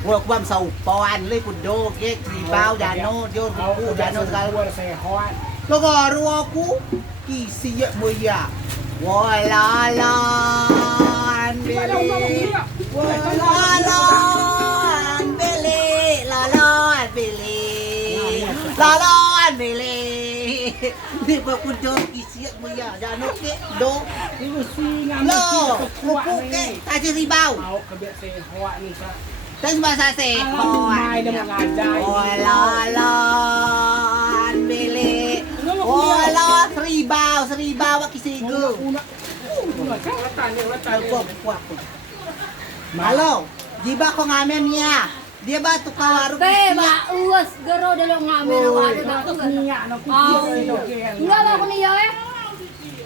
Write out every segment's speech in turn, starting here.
Huwag bam sa upawan le pundo ke tribal dano yo ku dano kal Logaro ako kisiya mo ya wala lan bili wala lan bili lalan bili lalan bili di ba pundo kisiya mo ya dano ke do lo kuku ke taji ribau Terus bahasa sekolah. Olalan beli. Olah seribau kisigo. Halo, jiba ko ngamen niya. Dia ba tu kawaru Be, ba uwas garo dalo ngamen waru ba. Enggak ba ko niya eh?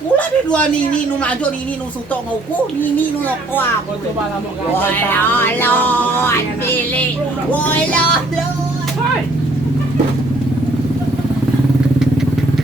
Mula di dua nini nu najo nini nu suto ngauku nini nu noko aku. Woi lolon bili. Woi lolon.